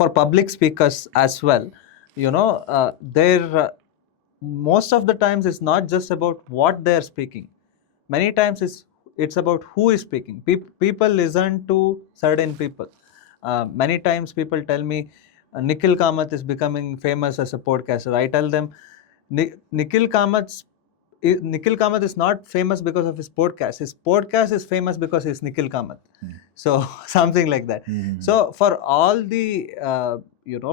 for public speakers as well, most of the times it's not just about what they're speaking. Many times it's about who is speaking. People listen to certain people. Many times people tell me Nikhil Kamath is becoming famous as a podcaster. I tell them Nikhil Kamath is not famous because of his podcast. His podcast is famous because he's Nikhil Kamath. So something like that. So for all the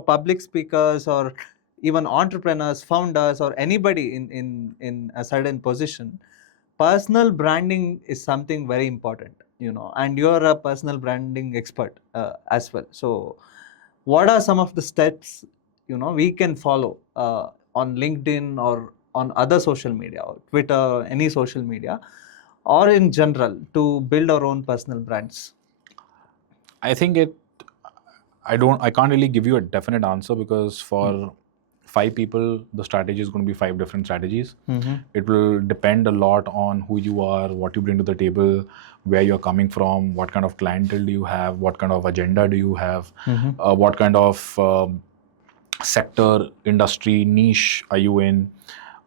public speakers or even entrepreneurs, founders, or anybody in a certain position, personal branding is something very important, and you're a personal branding expert as well. So what are some of the steps we can follow on LinkedIn or on other social media, or Twitter, any social media, or in general, to build our own personal brands? I think I can't really give you a definite answer, because for 5 people, the strategy is going to be 5 different strategies. It will depend a lot on who you are, what you bring to the table, where you're coming from, what kind of clientele do you have, what kind of agenda do you have, what kind of sector, industry, niche are you in,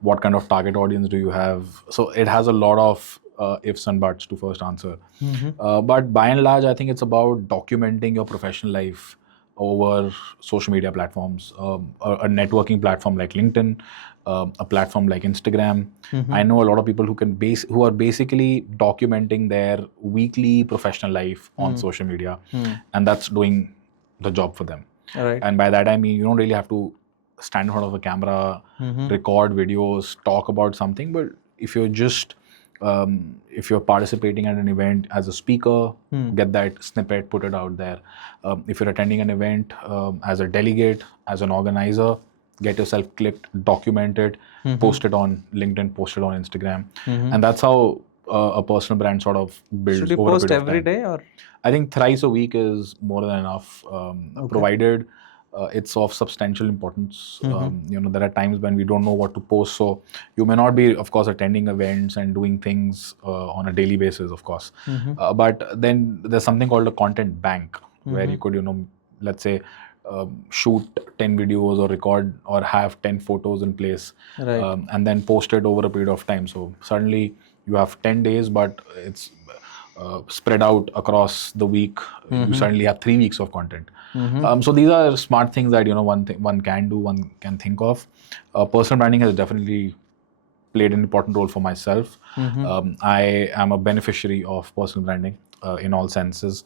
what kind of target audience do you have. So it has a lot of ifs and buts to first answer. But by and large, I think it's about documenting your professional life over social media platforms, a networking platform like LinkedIn, a platform like Instagram. I know a lot of people who are basically documenting their weekly professional life on social media, and that's doing the job for them. Right. And by that I mean, you don't really have to stand in front of a camera, record videos, talk about something. But if you're participating at an event as a speaker, get that snippet, put it out there. If you're attending an event as a delegate, as an organizer, get yourself clipped, document it, post it on LinkedIn, post it on Instagram. And that's how a personal brand sort of builds. Should you over post a period of every time. day, or? I think thrice a week is more than enough, provided it's of substantial importance. There are times when we don't know what to post, so you may not be, of course, attending events and doing things on a daily basis, of course. But then there's something called a content bank, where you could, let's say, shoot 10 videos or record or have 10 photos in place, Right. And then post it over a period of time. So suddenly you have 10 days, but it's spread out across the week. You suddenly have 3 weeks of content. So these are smart things that one can do, one can think of. Personal branding has definitely played an important role for myself. I am a beneficiary of personal branding in all senses.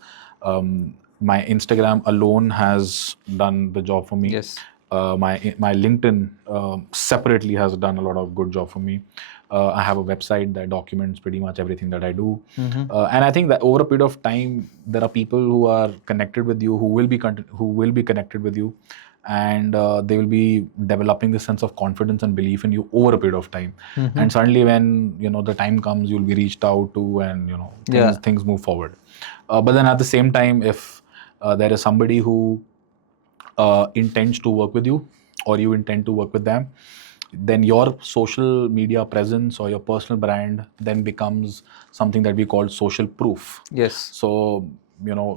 My Instagram alone has done the job for me. Yes. My LinkedIn separately has done a lot of good job for me. I have a website that documents pretty much everything that I do. And I think that over a period of time, there are people who are connected with you, who will be connected with you, and they will be developing this sense of confidence and belief in you over a period of time. And suddenly, when the time comes, you'll be reached out to, and things move forward. But then at the same time, if there is somebody who intends to work with you, or you intend to work with them, then your social media presence or your personal brand then becomes something that we call social proof. Yes. So,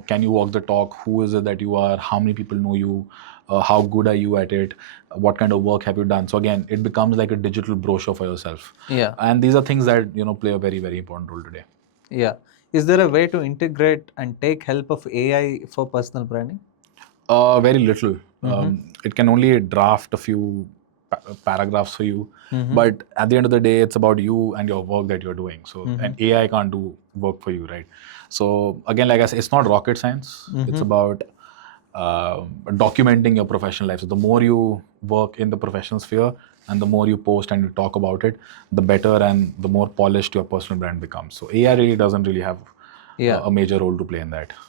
can you walk the talk? Who is it that you are? How many people know you? How good are you at it? What kind of work have you done? So again, it becomes like a digital brochure for yourself. Yeah. And these are things that, play a very, very important role today. Yeah. Is there a way to integrate and take help of AI for personal branding? Very little. It can only draft a few paragraphs for you, but at the end of the day, it's about you and your work that you're doing. So and AI can't do work for you, right? So again, like I said, it's not rocket science. It's about documenting your professional life. So the more you work in the professional sphere and the more you post and you talk about it, the better and the more polished your personal brand becomes. So AI really doesn't really have a major role to play in that.